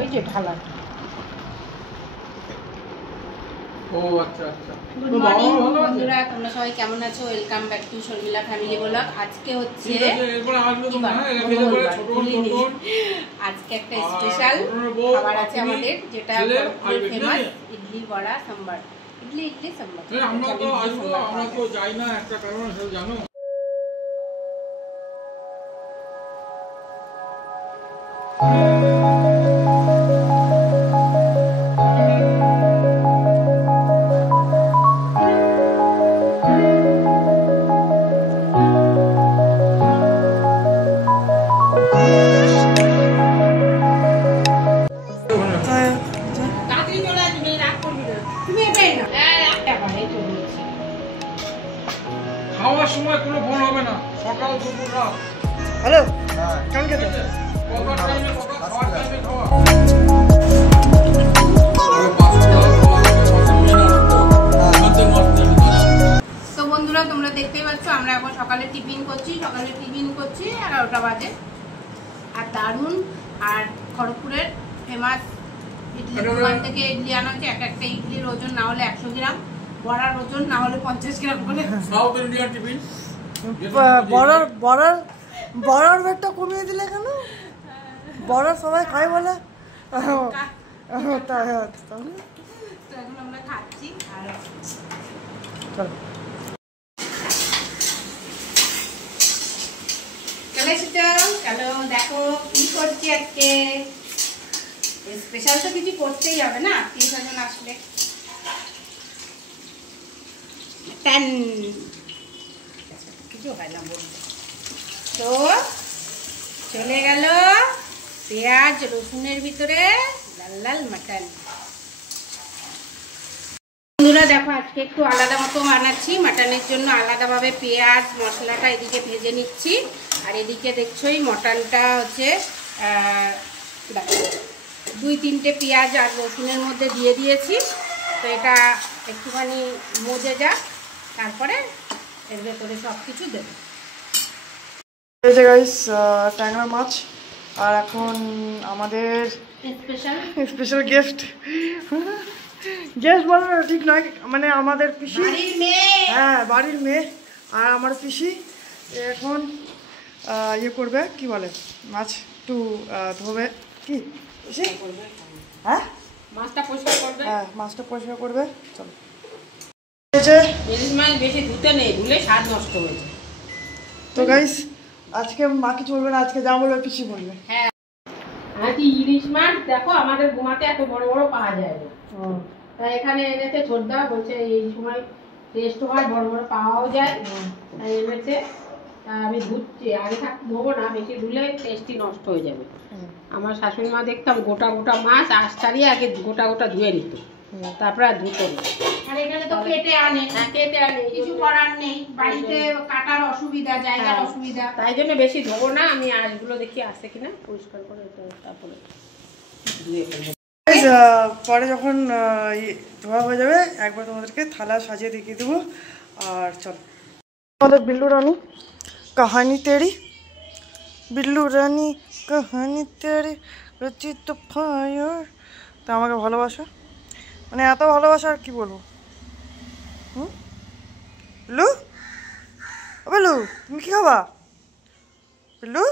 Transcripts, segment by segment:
ওই যে ঢালা। ও আচ্ছা আচ্ছা। গুড মর্নিং বন্ধুরা, তোমরা সবাই কেমন আছো? Welcome back to Sharmila family blog. আজকে হচ্ছে আজকে একটা স্পেশাল খাবার আছে আমাদের, যেটা ফেমাস ইডলি বড়া সাম্বার। ইডলি সাম্বার। আমরা তো যাই না, একটা কারণ সেটা জানো। খাওয়ার সময় কোনো ফোন হবে না, সকাল দুপুর রাত। হ্যালো, কেমন খেতে? তো বন্ধুরা, তোমরা দেখতেই পাচ্ছ আমরা এখন সকালে টিফিন করছি 11টা বাজে। আর দারুণ, আর খড়গপুরের ফেমাস ইডলি দোকান থেকে ইডলি আনা হচ্ছে। একটা ইডলির ওজন না হলে 100 গ্রাম, বড়ার ওজন না হলে 50 গ্রাম করে। South Indian tiffin. বড়ার ওয়েটটা কমিয়ে দিলে কেন? বড়া সবাই খায় বলে। তাই তাহলে তো এখন আমরা খাচ্ছি। আর চলো চলে এসেছো, চলো দেখো কি করছি আজকে। স্পেশাল তো কিছু করতেই হবে না, 3 জন আসলে। কিছু হয় না বলতে। তো চলে গেল পেঁয়াজ রসুনের ভিতরে লাল লাল মাটন। বন্ধুরা দেখো, আজকে একটু আলাদা মতো বানাচ্ছি। মাটনের জন্য আলাদাভাবে পেঁয়াজ মশলাটা এদিকে ভেজে নিচ্ছি। আর এদিকে দেখছোই মটনটা হচ্ছে 2-3টে পেঁয়াজ আর রসুনের মধ্যে দিয়ে দিয়েছি। তো এটা একটুখানি মজে যাক, তারপরে এর ভেতরে সব কিছু দেবো। এই যে গাইস, ট্যাংরা মাছ। আর এখন আমাদের স্পেশাল গেস্ট বলার ঠিক নয়, মানে আমাদের পিসি, হ্যাঁ বাড়ির মেয়ে। আর আমার পিসি এখন ইয়ে করবে, কি বলে, মাছ একটু ধোবে, কি হ্যাঁ মাছটা পরিষ্কার করবে। হ্যাঁ মাছটা পরিষ্কার করবে। চলো, ইলিশ মাছ বেশি ধুতে নেই, ধুলে স্বাদ নষ্ট হয়ে যায়। তো গাইস আজকে মা কিছু বলবে না, আজকে যা বলবে পিসি বলবে। হ্যাঁ, আজকে ইলিশ মাছ দেখো আমাদের ঘুমাতে এত বড় বড় পাওয়া যায় না। তাই এখানে এনেছে ছোটদা, বলছে এই সময় টেস্ট হয়, বড় বড় পাওয়াও যায়, তাই এনেছে। আমি ধুচ্ছি, আগে ধোবো না, বেশি ধুলে টেস্টই নষ্ট হয়ে যাবে। আমার শাশুড়ি মা দেখতাম গোটা মাছ আস্তারিয়ে আগে গোটা ধুয়ে নিত, তারপরে আর ধুতো না। আর এখানে তো কেটে আনে, কিছু করার নেই, বাড়িতে কাটার অসুবিধা, জায়গার অসুবিধা, তাই জন্য বেশি ধোবো না। আমি আঁশগুলো দেখি আসছে কিনা পরিষ্কার করে তারপরে ধুয়ে ফেলবো। পরে যখন ধোয়া হয়ে যাবে একবার তোমাদেরকে থালা সাজিয়ে দেখিয়ে দেবো। আর চলো, আমাদের বিল্লু রানী কাহানি তেরি, বিল্লু রানী কাহানি তেরি রচিত ফায়ার। তা আমাকে ভালোবাসা, মানে এত ভালোবাসা আর কি বলবো। বিল্লু, ও বিল্লু, তুমি কি খাবা? বিল্লু,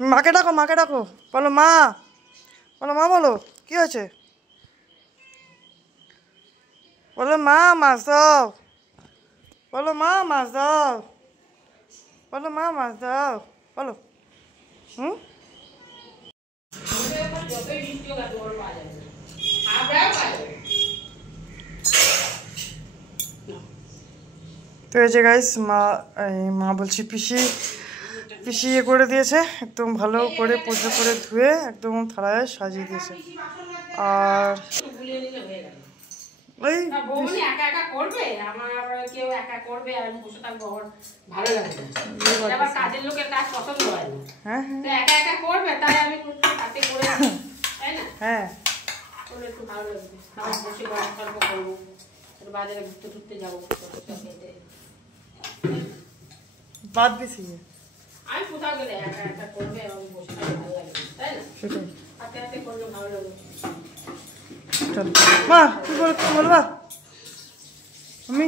মাকে ডাকো, বলো মা, বলো কি হয়েছে, বলো মা মাছ দাও, বলো মা মাছ দাও, বলো মা মাছ দাও, বলো। তো এই যে গাইস, মা বলছি পিসি ইয়ে করে দিয়েছে, একদম ভালো করে পরিষ্কার করে ধুয়ে একদম থালায় সাজিয়ে দিয়েছে। আর ওই একা করবে, আমার কেউ একা করবে আর আমি বসে থাকবো, ভালো লাগে না। আবার কাজের লোকের কাজ পছন্দ হয় না। হ্যাঁ তো একা করবে, তাই আমি হাতে করে, তাই না? হ্যাঁ, করলে একটু ভালো লাগবে। আবার বসে গল্প করবো, বাজারে ঘুরতে যাবো, বাদ দিছি। আমি কোথাও গেলে একা একা করবে এবং বসে থাকতে ভালো লাগে, তাই না? সেটাই। হাতে হাতে করলে ভালো লাগে। চল মা কি বলবা আমি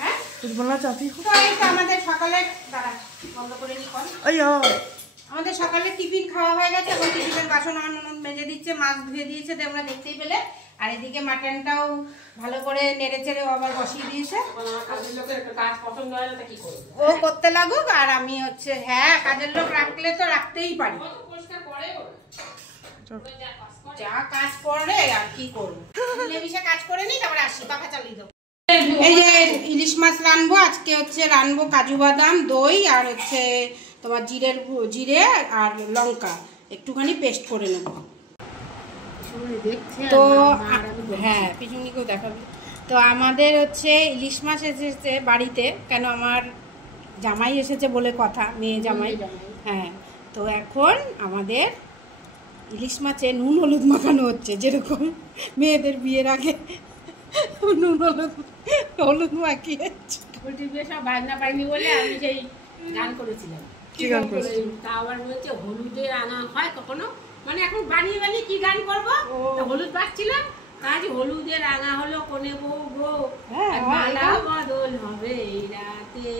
হ্যাঁ, कुछ बोलना चाहती हूँ? তো এই তো আমাদের সকালে দাঁড়া বন্ধ করে নি কল। अय्या আমাদের সকালে টিফিন খাওয়া হয়ে গেছে, এখন টিফিনের বাসন আমার ননদ মেজে দিচ্ছে, মাছ ধুয়ে দিয়েছে, তোমরা দেখতেই পেলে। আর এদিকে মাটনটাও ভালো করে নেড়ে চেড়ে আবার বসিয়ে দিয়েছে। ও করতে লাগুক, আর আমি হচ্ছে হ্যাঁ কাজের লোক রাখলে তো রাখতেই পারি, যা কাজ করে আর কি করবো, মিলেমিশে কাজ করে নি, তারপরে আসি পাখা চালিয়ে দেবো। এই যে ইলিশ মাছ রানবো আজকে, হচ্ছে রানবো কাজু বাদাম, দই, আর হচ্ছে তোমার জিরে আর লঙ্কা একটুখানি পেস্ট করে নেবো। তো হ্যাঁ পিছুনিকেও দেখাবে। তো আমাদের হচ্ছে ইলিশ মাছ এসেছে বাড়িতে, কেন আমার জামাই এসেছে বলে কথা, মেয়ে জামাই। হ্যাঁ, তো এখন আমাদের ইলিশ মাছে নুন হলুদ মাখানো হচ্ছে, যেরকম মেয়েদের বিয়ের আগে নুন হলুদ মাখিয়ে সব ভাজনা পাইনি বলে আমি সেই গান করেছিলাম। কি গান করেছিস? তা আবার বলছে হলুদে রাঙা হয় কখনো, মানে এখন বানিয়ে বানিয়ে কি গান করবো, হলুদ বাজছিলাম, কাজ হলুদে রাঙা হলো কোনে বউ গো, মালা বদল হবে এই রাতে,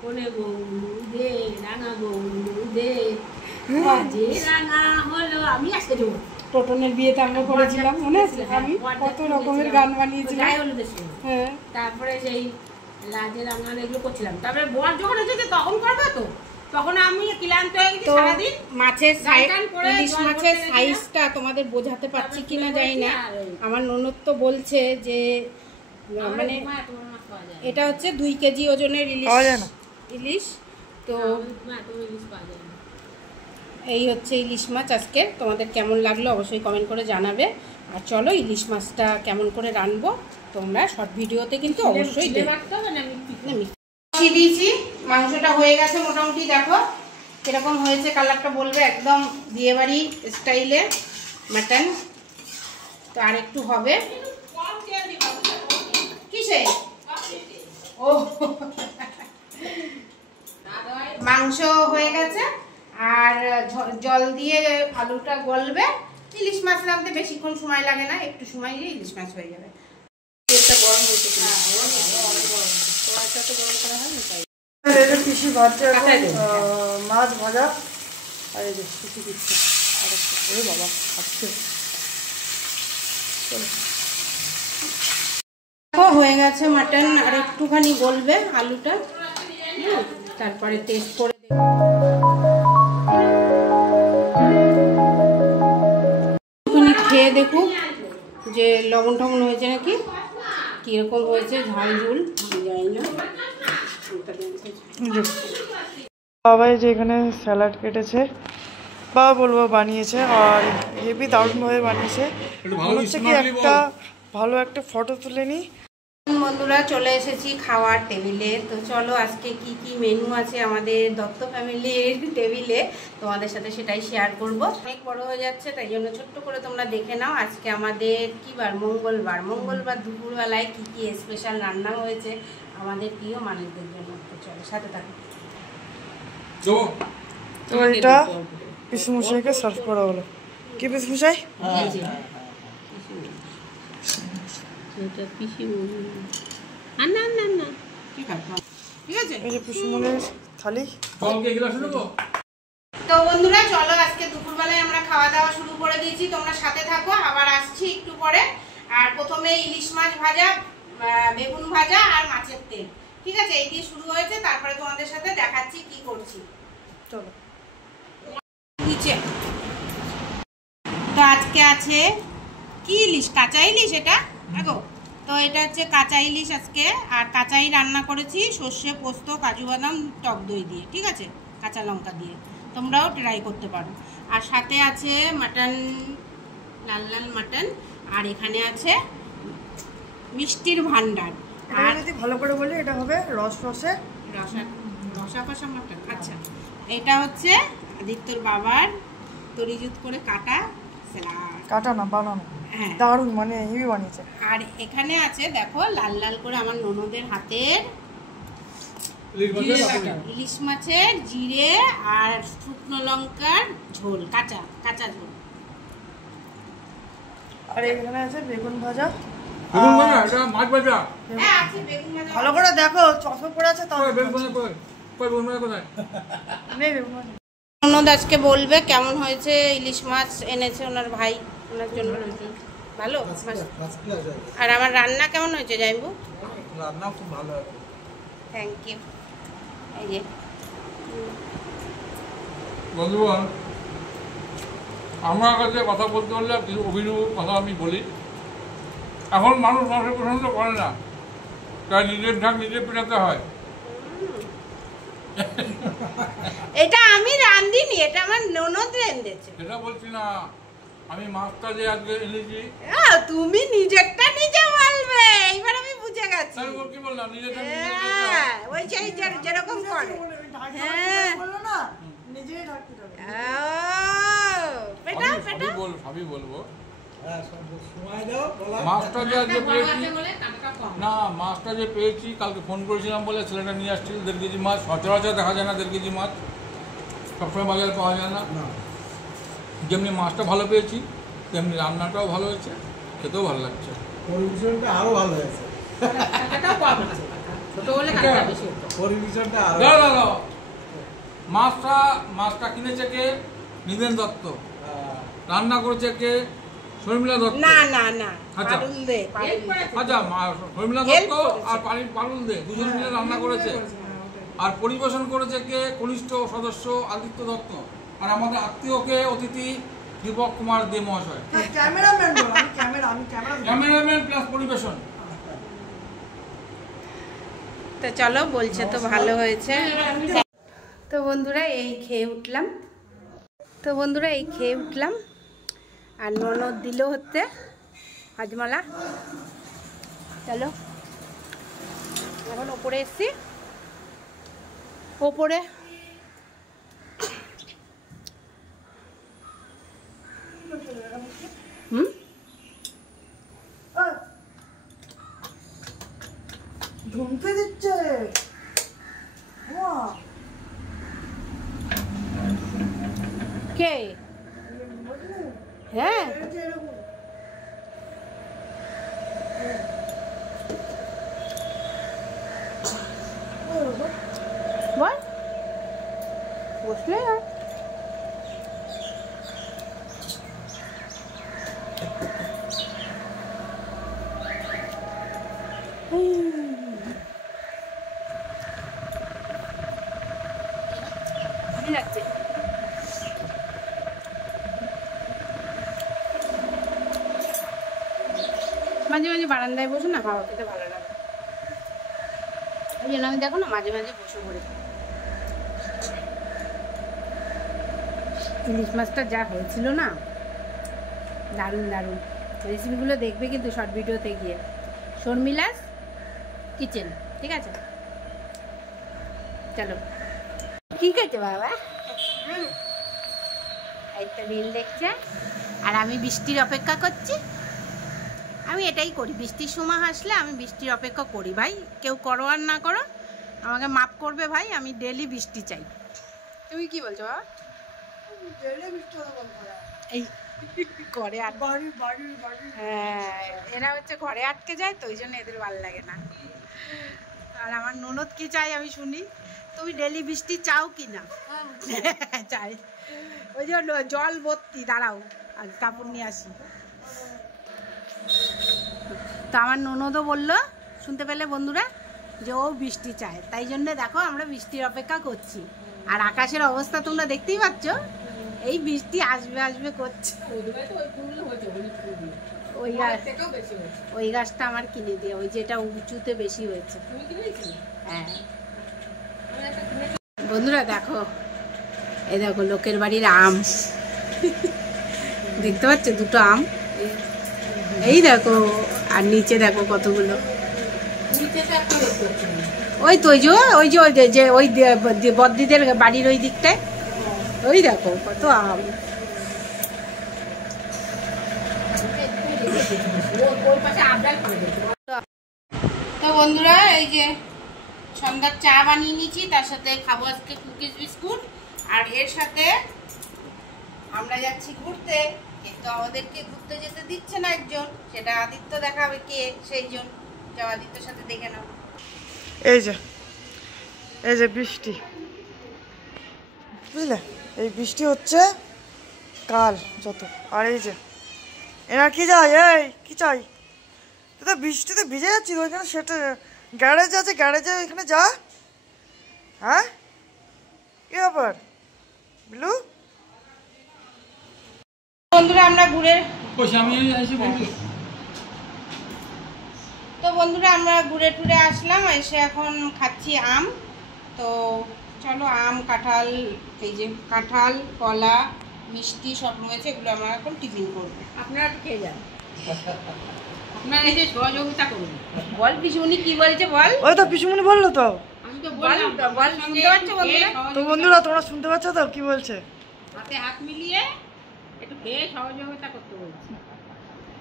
কোনে বউদে রাঙা বউদে কাজে রাঙা হলো। আমি আজকে যাবো টোটনের বিয়েতে আমরা করেছিলাম, মনে আছে? আমি কত রকমের গান বানিয়েছিলাম। হ্যাঁ, তারপরে সেই লাজে রাঙা এগুলো করছিলাম, তারপরে বর যখন এসেছে তখন করবে, তো তখন আমি ক্লান্ত হয়ে গেছি সারাদিন। মাছের ইলিশ মাছের সাইজটা তোমাদের বোঝাতে পারছি কিনা জানি না, আমার ননদ তো বলছে যে মানে এটা হচ্ছে 2 কেজি ওজনের ইলিশ। তো এই হচ্ছে ইলিশ মাছ আজকে, তোমাদের কেমন লাগলো অবশ্যই কমেন্ট করে জানাবে। আর চলো ইলিশ মাছটা কেমন করে রানবো তোমরা শর্ট ভিডিওতে কিন্তু অবশ্যই দিয়েছি। মাংসটা হয়ে গেছে মোটামুটি, দেখো কিরকম হয়েছে, কালারটা বলবে, একদম বিয়েবাড়ি স্টাইলে মাটন। তো আর একটু হবে, কিসে ও মাংস হয়ে গেছে, আর জল দিয়ে আলুটা গলবে। ইলিশ মাছ রাখতে বেশিক্ষণ সময় লাগে না, একটু সময় দিয়ে ইলিশ মাছ হয়ে যাবে। তেলটা গরম হয়েছে, পিসি ভাজছে মাছ ভাজা, আর এই যে পিসি দিচ্ছে ওরে বাবা খাচ্ছে। হয়ে গেছে মাটন, আর একটুখানি গলবে আলুটা, তারপরে টেস্ট করে একটুখানি খেয়ে দেখুক যে লবণ টবণ হয়েছে নাকি, কিরকম হয়েছে, ঝাল ঝুল জানি না। বাবাই যে এখানে স্যালাড কেটেছে, বাবা বলবো বানিয়েছে, আর হেভি দারুণভাবে বানিয়েছে। হচ্ছে কি একটা ভালো একটা ফটো তুলে নিই। বন্ধুরা চলে এসেছি খাওয়ার টেবিলে। তো চলো আজকে কি কি মেনু আছে আমাদের দত্ত ফ্যামিলির টেবিলে, তোমাদের সাথে সেটাই শেয়ার করব। অনেক বড় হয়ে যাচ্ছে, তাই জন্য ছোট্ট করে তোমরা দেখে নাও। আজকে আমাদের কি বার, মঙ্গলবার দুপুরবেলায় কি কি স্পেশাল রান্না হয়েছে আমাদের প্রিয় মানুষদের জন্য। তো চলো সাথে থাকো। তো এটা পিসমশাইকে সার্ভ করা হলো। কি পিসমশাই? থালি। তো বন্ধুরা চলো আজকে দুপুরবেলায় আমরা খাওয়া দাওয়া শুরু করে দিয়েছি, তোমরা সাথে থাকো, আবার আসছি একটু পরে। আর প্রথমে ইলিশ মাছ ভাজা, বেগুন ভাজা আর মাছের তেল, ঠিক আছে, এই দিয়ে শুরু হয়েছে। তারপরে তোমাদের সাথে দেখাচ্ছি কি করছি, চলো। তো আজকে আছে কি ইলিশ, কাঁচা ইলিশ, এটা দেখো। তো এটা হচ্ছে কাঁচা ইলিশ আজকে, আর কাঁচাই রান্না করেছি সর্ষে পোস্ত কাজু বাদাম টক দই দিয়ে, ঠিক আছে, কাঁচা লঙ্কা দিয়ে, তোমরাও ট্রাই করতে পারো। আর সাথে আছে মাটন, লাল লাল মাটন, আর এখানে আছে মিষ্টির ভান্ডার। আর যদি ভালো করে বলি এটা হবে রসা কষা মাটন। আচ্ছা, এটা হচ্ছে আদিত্যর বাবার তরিজুত করে কাটা না বানানো, দারুণ মানে হেভি বানিয়েছে। আর এখানে আছে দেখো লাল লাল করে আমার ননদের হাতের ইলিশ মাছের জিরে আর শুকনো লঙ্কার ঝোল, কাঁচা কাঁচা ঝোল। আর এখানে আছে বেগুন ভাজা। বেগুন ভাজা, এটা মাছ ভাজা। হ্যাঁ আছে বেগুন ভাজা। ভালো করে দেখো, চশমা পড়ে আছে তাও বেগুন ভাজা কই? কই বেগুন ভাজা কোথায়? নেই বেগুন ভাজা। ননদ আজকে বলবে কেমন হয়েছে, ইলিশ মাছ এনেছে ওনার ভাই, ওনার জন্য ভালো। আর আমার রান্না কেমন হয়েছে জানবো? রান্না খুব ভালো আছে। Thank you. এই যে বন্ধুগণ, আমার কাছে কথা বলতে বললে কিছু অভিনব কথা আমি বলি। এখন মানুষ মানুষের পছন্দ করে না, তাই নিজের ঢাক নিজে পেটাতে হয়। এটা আমি রাঁধিনি, এটা আমার ননদ রেঁধেছে। সেটা বলছি না, আমি মাছটা যে আজকে এনেছি। তুমি নিজেরটা নিজে বলবে, এইবার আমি বুঝে গেছি। তাই ওর কি বললাম, নিজেরটা নিজে পেটাতে হ্যাঁ, হয়। ওই সেই যেরকম করে। হ্যাঁ। বললো না নিজেই ঢাকতে হবে। পেটা পেটা। সবই বলবো। মাছটা যে আজকে পেয়েছি, না মাছটা যে পেয়েছি কালকে ফোন করেছিলাম বলে ছেলেটা নিয়ে আসছিল 1.5 কেজি মাছ। সচরাচর দেখা যায় না 1.5 কেজি মাছ, সবসময় বাজারে পাওয়া যায় না। যেমনি মাছটা ভালো পেয়েছি তেমনি রান্নাটাও ভালো হয়েছে, খেতেও ভালো লাগছে। পরিবেশনটা আরো ভালো হয়েছে। পরিবেশনটা আরো দাও। মাছটা কিনেছে কে? নিদেন দত্ত। রান্না করেছে কে? শর্মিলা দত্ত। না না না, আচ্ছা। পারুল দে, পারুল দে। আচ্ছা, শর্মিলা Help দত্ত করেছে। আর পারুল দে দুজন মিলে রান্না করেছে। আর পরিবেশন করেছে কে? কনিষ্ঠ সদস্য আদিত্য দত্ত। আর আমাদের আত্মীয়কে অতিথি দীপক কুমার দে মহাশয়। ক্যামেরাম্যান বলো, আমি ক্যামেরা ক্যামেরাম্যান প্লাস পরিবেশন। তো চলো, বলছে তো ভালো হয়েছে। তো বন্ধুরা এই খেয়ে উঠলাম, আর ননদ দিল হচ্ছে হজমলা। চলো এখন ওপরে এসছি, ওপরে ধুমতে দিচ্ছে। কে? হ্যাঁ বল, বসলে লাগছে। মাঝে মাঝে বারান্দায় বসে না, হাওয়া খেতে ভালো লাগে। ওই জন্য আমি দেখো না মাঝে মাঝে বসে পড়ি। ইলিশ মাছটা যা হয়েছিল না, দারুণ দারুণ। রেসিপিগুলো দেখবে কিন্তু শর্ট ভিডিওতে গিয়ে, শর্মিলাস কিচেন, ঠিক আছে? চলো, কি করছে বাবা? এই তো রিল দেখছে, আর আমি বৃষ্টির অপেক্ষা করছি। আমি এটাই করি, বৃষ্টির সময় আসলে আমি বৃষ্টির অপেক্ষা করি। ভাই কেউ করো আর না করো, আমাকে মাফ করবে ভাই, আমি ডেলি বৃষ্টি চাই। তুমি কি বলছো বাবা? এই ঘরে হ্যাঁ, এরা হচ্ছে ঘরে আটকে যায়, তো ওই জন্য এদের ভালো লাগে না। আর আমার ননদ কি চাই আমি শুনি, তুমি ডেলি বৃষ্টি চাও কি না? চাই। ওই যে জল ভর্তি, দাঁড়াও আর কাপড় নিয়ে আসি। তো আমার ননদও বললো, শুনতে পেলে বন্ধুরা, যে ও বৃষ্টি চায়, তাই জন্য দেখো আমরা বৃষ্টির অপেক্ষা করছি। আর আকাশের অবস্থা তোমরা দেখতেই পাচ্ছ, এই বৃষ্টি আসবে আসবে করছে। ওই গাছটা আমার কিনে দিয়ে, ওই যেটা উঁচুতে বেশি হয়েছে। হ্যাঁ বন্ধুরা দেখো, এই দেখো লোকের বাড়ির আম, দেখতে পাচ্ছ দুটো আম, এই দেখো। আর নিচে দেখো কতগুলো, ওই তো ওই বদ্দিদের বাড়ির ওই দিকটায়, ওই দেখো কত আম। তো বন্ধুরা এই যে সন্ধ্যার চা বানিয়ে নিয়েছি, তার সাথে খাবো আজকে কুকিজ বিস্কুট। আর এর সাথে আমরা যাচ্ছি ঘুরতে, কিন্তু আমাদেরকে ঘুরতে যেতে দিচ্ছে না একজন, সেটা আদিত্য দেখাবে কে সেই জন। যাও আদিত্যর সাথে দেখে নাও। এই যে বৃষ্টি, বুঝলে, এই বৃষ্টি হচ্ছে কাল যত। আর এই যে এরা কি যায়, এই কি চাই, তুই তো বৃষ্টিতে ভিজে যাচ্ছিস, ওইখানে সেটা গ্যারেজ আছে, গ্যারেজে ওইখানে যা। হ্যাঁ কি ব্যাপার বিলু? বন্ধুরা আমরা ঘুরে আমি এসে বলছি তো বন্ধুরা আমরা ঘুরে টুরে আসলাম, এসে এখন খাচ্ছি আম। তো চলো, আম, কাঁঠাল, এই যে কাঁঠাল, কলা, মিষ্টি সব রয়েছে, এগুলো আমরা এখন টিফিন করবো। আপনারা খেয়ে যান, আপনারা এসে সহযোগিতা করুন। বল পিসুমনি কি বলছে বল। ওই তো পিসুমনি বললো তো। আমি তো বললাম, বল শুনতে পাচ্ছ বন্ধুরা? তো বন্ধুরা তোমরা শুনতে পাচ্ছ তো কি বলছে? হাতে হাত মিলিয়ে একটু খেয়ে সহযোগিতা করতে বলছি।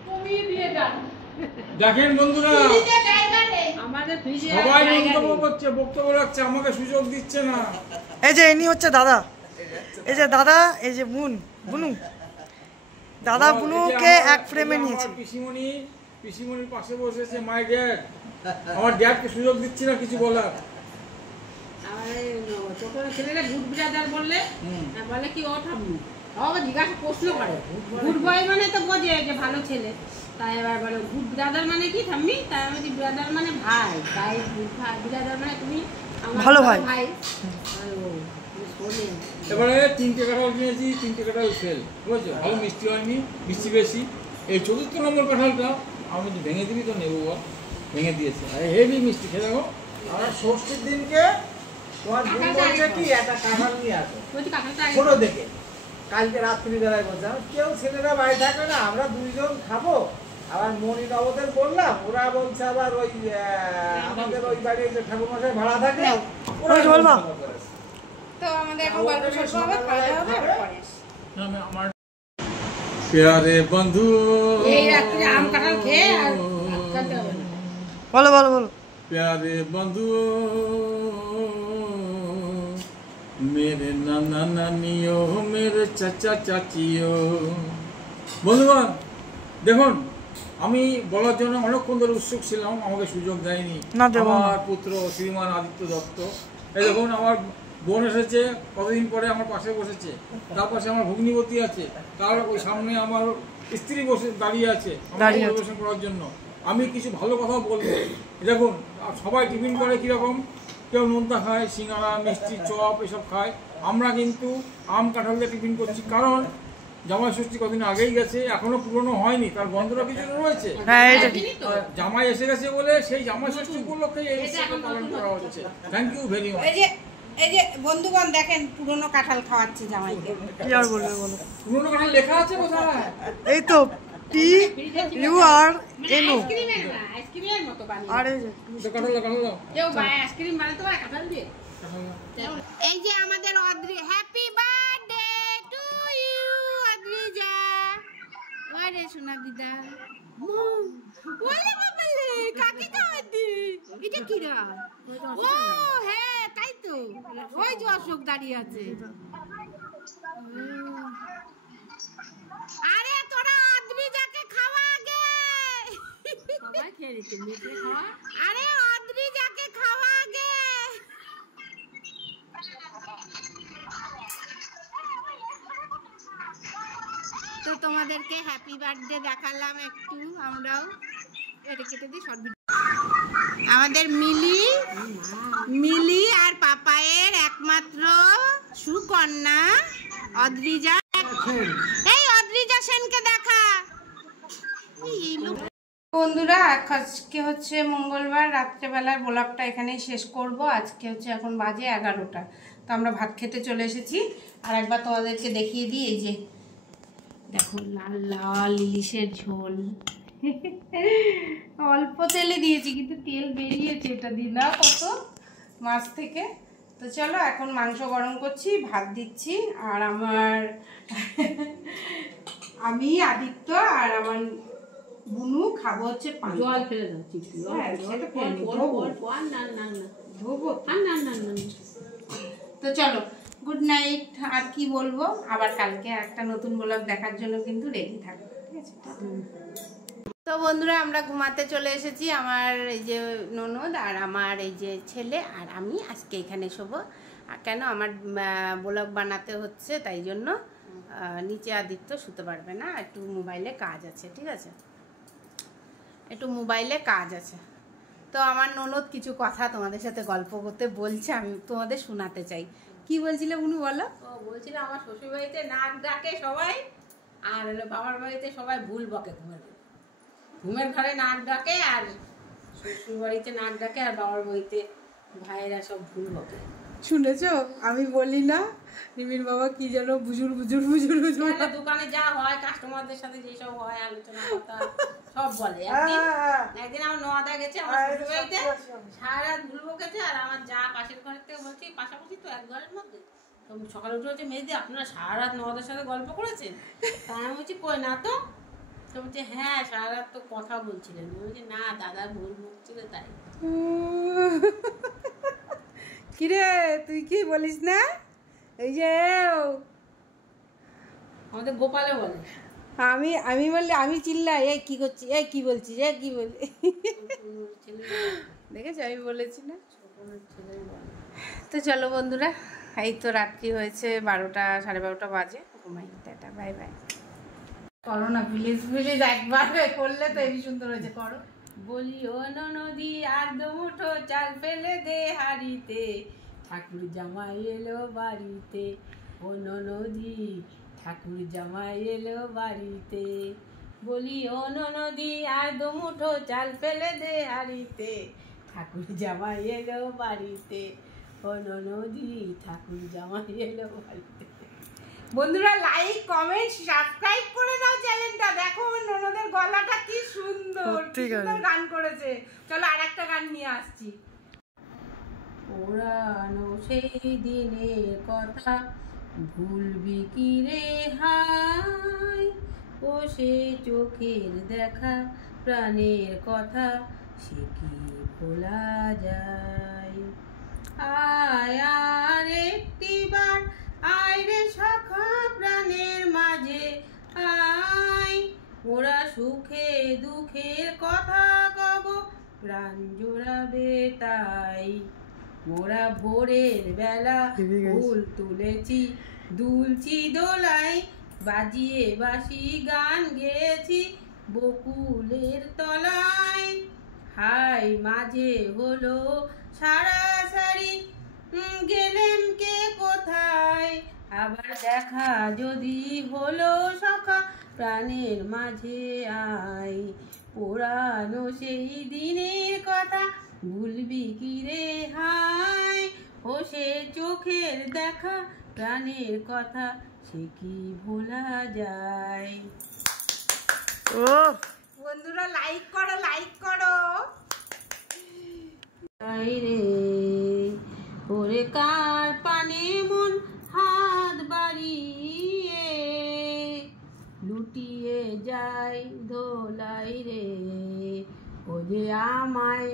কমিয়ে দিয়ে যান। দেখেন বন্ধুরা, আমাদের ফ্রিজে সবাই মন্তব্য করছে, বক্তব্য রাখছে, আমাকে সুযোগ দিচ্ছে না। এই যে ইনি হচ্ছে দাদা, এই যে দাদা, এই যে বুনু দাদা, বুনুকে এক ফ্রেমে নিয়েছি। পিসিমণির পাশে বসেছে মাই ড্যাড, আমার ড্যাডকে সুযোগ দিচ্ছি না কিছু বলার। ছেলেরা গুড ব্রাদার বললে বলে কি ও ঠাম্মি, আমাকে জিজ্ঞাসা প্রশ্ন করে গুড বয় মানে তো বোঝে যে ভালো ছেলে, তাই এবার বলে গুড ব্রাদার মানে কি ঠাম্মি, তাই আমি বলছি ব্রাদার মানে ভাই, তাই ব্রাদার মানে তুমি ভালো ভাই। এবারে 3টে কাঁঠাল কিনেছি, 3টে কাঁঠাল ফেল, বুঝেছো, ভালো মিষ্টি হয়নি, মিষ্টি বেশি। এই 4র্থ নম্বর কাঁঠালটা আমি ভেঙে দিবি তো নেবো, বল, ভেঙে দিয়েছে, হেভি মিষ্টি, খেয়ে দেখো। আমার ষষ্ঠীর দিনকে তোমার বোন বলছে কি একটা কাঁঠাল নিয়ে আসো ছোট দেখে, কালকে রাত্রি বেলায় বলছে কেউ ছেলেরা বাড়ি থাকবে না, আমরা 2 জন খাবো। আবার মনি নবদের বললাম, ওরা বলছে আবার ওই আমাদের ওই বাড়ির যে ঠাকুরমশাই ভাড়া থাকে ওরা বলবা। তো আমাদের এখন গল্প শেষ হবে, খাওয়া হবে পরে। আমার প্যারে বন্ধু, এই রাত্রে আম কাঁঠাল খেয়ে আর কাঁদতে হবে না। বলো বলো বলো। प्यारे बंधु मेरे नाना नानियों मेरे चाचा चाचियों। বন্ধুগণ দেখুন, আমি বলার জন্য অনেকক্ষণ ধরে উৎসুক ছিলাম, আমাকে সুযোগ দেয়নি আমার পুত্র শ্রীমান আদিত্য দত্ত। এই দেখুন আমার বোন এসেছে কতদিন পরে, আমার পাশে বসেছে, তার পাশে আমার ভগ্নিপতি আছে, তার ওই সামনে আমার স্ত্রী বসে দাঁড়িয়ে আছে পরিবেশন করার জন্য। আমি কিছু ভালো কথা বলবো। দেখুন সবাই টিফিন করে কীরকম, কেউ নোনতা খায়, সিঙ্গাড়া, মিষ্টি, চপ এসব খায়, আমরা কিন্তু আম কাঁঠাল দিয়ে টিফিন করছি। কারণ জামাই ষষ্ঠী কদিন আগেই গেছে, এখনো পুরনো হয়নি, তার গন্ধটা কিছু রয়েছে। জামাই এসে গেছে বলে সেই জামাই ষষ্ঠী উপলক্ষে এই পালন করা হচ্ছে। Thank you very much. এই যে বন্ধুগণ দেখেন, পুরনো কাঁঠাল খাওয়াচ্ছে জামাইকে। কি আর বলবে বলো, পুরনো কাঁঠাল লেখা আছে কোথায়? এই তো PURNO। আইসক্রিমের মতো বানিয়ে। আর এই যে কাঁঠাল দাও, কেউ আইসক্রিম বানাতে পারে কাঁঠাল দিয়ে? এই যে আমাদের Adri, happy birthday to you Adrija. ওরে সোনা দিদা, ওলে বাবালে কাকি দাদি, এটা কি রা? ও হ্যাঁ তাই তো, ওই যে অশোক দাঁড়িয়ে আছে। আরে তোরা অদ্রিজাকে খাওয়া আগে, সবাই খেয়ে নিচ্ছে, মেয়েকে খাওয়া। আরে অদ্রিজাকে খাওয়া আগে। তো তোমাদেরকে হ্যাপি বার্থডে দেখালাম একটু, আমরাও এটা কেটে দিই শর্ট ভিডিও। আমাদের মিলি আর পাপায়ের একমাত্র সুকন্যা অদ্রিজা। এই অদ্রিজা সেনকে দেখা। বন্ধুরা আজকে হচ্ছে মঙ্গলবার, রাত্রেবেলার ব্লগটা এখানেই শেষ করব। আজকে হচ্ছে এখন বাজে 11টা, তো আমরা ভাত খেতে চলে এসেছি। আর একবার তোমাদেরকে দেখিয়ে দিই, এই যে দেখো লাল লাল ইলিশের ঝোল। অল্প তেলে দিয়েছি কিন্তু তেল বেরিয়েছে, এটা দিলাম কত মাছ থেকে। তো চলো এখন মাংস গরম করছি, ভাত দিচ্ছি। আর আমি আদিত্য আর আমার বুনু খাবো হচ্ছে জল ফেলে দাও, ধোবো না। তো চলো, গুড নাইট। আর কি বলবো, আবার কালকে একটা নতুন ব্লগ দেখার জন্য কিন্তু রেডি থাকবো, ঠিক আছে? তো বন্ধুরা, আমরা ঘুমাতে চলে এসেছি। আমার এই যে ননদ আর আমার এই যে ছেলে আর আমি আজকে এখানে শোবো। আর কেন, আমার ব্লগ বানাতে হচ্ছে, তাই জন্য নিচে আদিত্য শুতে পারবে না, একটু মোবাইলে কাজ আছে, ঠিক আছে? একটু মোবাইলে কাজ আছে। তো আমার ননদ কিছু কথা তোমাদের সাথে গল্প করতে বলছে, আমি তোমাদের শোনাতে চাই। কি বলছিলে বুনু, বলো? ও বলছিল আমার শ্বশুর বাড়িতে নাক ডাকে সবাই, আর হলো বাবার বাড়িতে সবাই ভুল বকে ঘুমের ঘরে নাক ডাকে, আর শ্বশুর বাড়িতে নাক ডাকে, আর বাবার বাড়িতে ভাইয়েরা সব ভুল বকে। শুনেছো? আমি বলি না, রিমির বাবা কি যেন বুজুর দোকানে যা হয়, কাস্টমারদের সাথে যেসব হয় আলোচনা কথা সব বলে। একদিন আমার নওয়াদা গেছে আমার শ্বশুর বাড়িতে, সারা রাত ভুল বকেছে, আর আমার যা পাশের ঘরের থেকে বলছি, পাশাপাশি তো এক ঘরের মধ্যে, তো সকালে উঠে বলছে, মেয়েদি আপনারা সারা রাত নওয়াদার সাথে গল্প করেছেন? তাই আমি বলছি, কই না তো। তো বলছে, হ্যাঁ সারা রাত তো কথা বলছিলেন। আমি বলছি, না দাদা ভুল বকছিল তাই। কিরে, তুই কি বলিস না? এই যে আমাদের গোপালে বলে, আমি বললে আমি চিল্লাই, এই কি করছিস, এই কি বলছিস, এই কি বলি। দেখেছো, আমি বলেছি না। তো চলো বন্ধুরা, এই তো রাত্রি হয়েছে 12টা, 12:30 বাজে। ঘুমাই, টাটা, বাই বাই। করো না প্লিজ, একবার করলে তো এই সুন্দর হয়েছে, করো। বলি ও নদী আর দুমুঠো চাল ফেলে দে হাড়িতে, ঠাকুর জামাই এলো বাড়িতে। ও নদী ঠাকুর জামাই এলো বাড়িতে। বলি ও নদী আর দুমুঠো চাল ফেলে দে হাড়িতে, ঠাকুর জামাই এলো বাড়িতে। ও নদী ঠাকুর জামাই এলো বাড়িতে। বন্ধুরা, লাইক, কমেন্ট, সাবস্ক্রাইব করে দাও চ্যানেলটা। দেখো আমার ননদের গলাটা কি সুন্দর, কি সুন্দর গান করেছে। চলো আর একটা গান নিয়ে আসছি। পুরানো সেই দিনের কথা ভুলবি কি রে হাই, ও সে চোখের দেখা প্রাণের কথা সে কি ভোলা যায়। আয় আর একটিবার আয় রে সখা প্রাণের মাঝে আয়, ওরা সুখে দুঃখের কথা কব প্রাণ জোড়াবে তাই। মোরা ভোরের বেলা ফুল তুলেছি দুলছি দোলাই, বাজিয়ে বাঁশি গান গেয়েছি বকুলের তলায়। হাই মাঝে হলো সারাসারি, গেলেম কে কোথায়, আবার দেখা যদি হলো সখা প্রাণের মাঝে আয়। পুরানো সেই দিনের কথা ভুলবি কি রে হাই, ও সে চোখের দেখা প্রাণের কথা সে কি ভোলা যায়। ও বন্ধুরা, লাইক করো, লাইক করো। রে ওরে কার পানে মন হাত বাড়িয়ে লুটিয়ে যায় ধোলাই রে, ও যে আমায়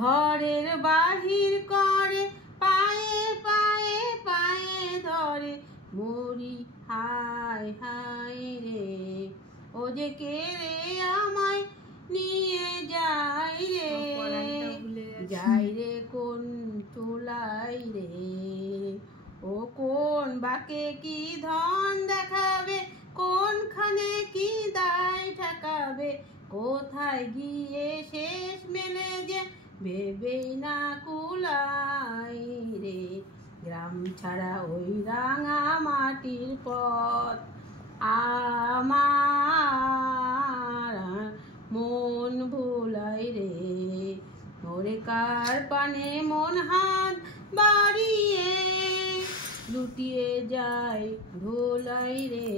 ঘরের বাহির করে পায়ে পায়ে পায়ে ধরে মরি হায় হায় রে, ও যে কে রে আমায় নিয়ে যায় রে, যাই রে কোন চুলাই রে, ও কোন বাকে কি ধন দেখাবে, কোনখানে কি দায় ঠেকাবে, কোথায় গিয়ে শেষ মেলে যে ভেবেই না কুলাই রে। গ্রাম ছাড়া ওই রাঙা মাটির পথ আমার মন ভুলাই রে, ওরে কার পানে মন হাত বাড়িয়ে লুটিয়ে যায় ধোলাই রে,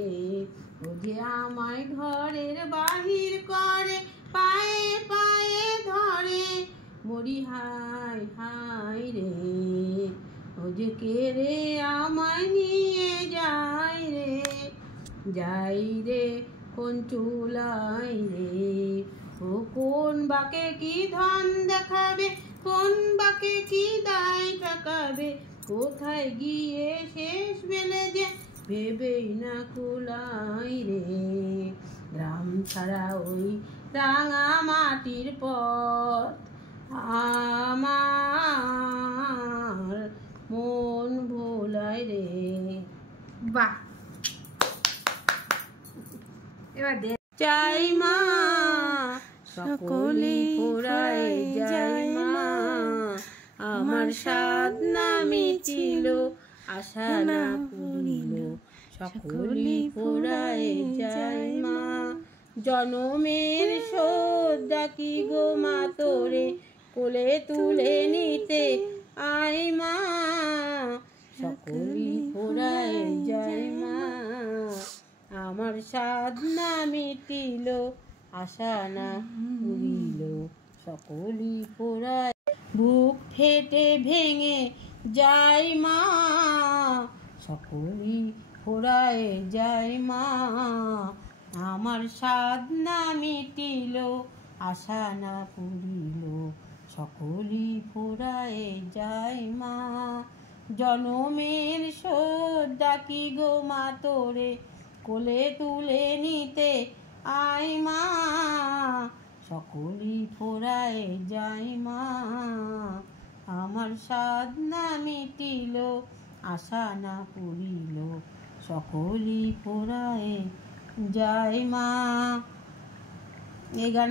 ও যে আমায় ঘরের বাহির করে পায়ে পায়ে ধরে মরি হায় হায় রে, ও যে কে রে আমায় নিয়ে যায় রে, যাই রে কোন চুলাই রে, ও কোন বাকে কি ধন দেখাবে, কোন বাকে কি দায় টাকাবে, কোথায় গিয়ে শেষ বেলে যে ভেবেই না কুলাই রে। গ্রাম ছাড়া ওই রাঙা মাটির পথ আমার মন ভোলায় রে। বাহ, এবার চাই মা সকলে ফুরায় যায় মা, আমার সাধ না মিটিল, আশা না পুরিল, সকলে ফুরায় যায় মা। জনমের শোধ ডাকি গো মা তোরে, কোলে তুলে নিতে আয় মা, সকলে ফুরায় যায় মা, আমার সাধ না মিটিল, আশা না পুরিল, সকলি ফুরায়। বুক ফেটে ভেঙে যায় মা, সকলি ফুরায় যায় মা, আমার সাধ না মিটিল, আশা না পুরিল, সকলি ফুরায় যায় মা। জনমের শোধ ডাকি গো মা তোরে, কোলে তুলে নিতে আয় মা, সকলি ফুরায় যায় মা, আমার সাধ না মিটিল, আশা না পুরিল, সকলি ফুরায় যায় মা। এই গান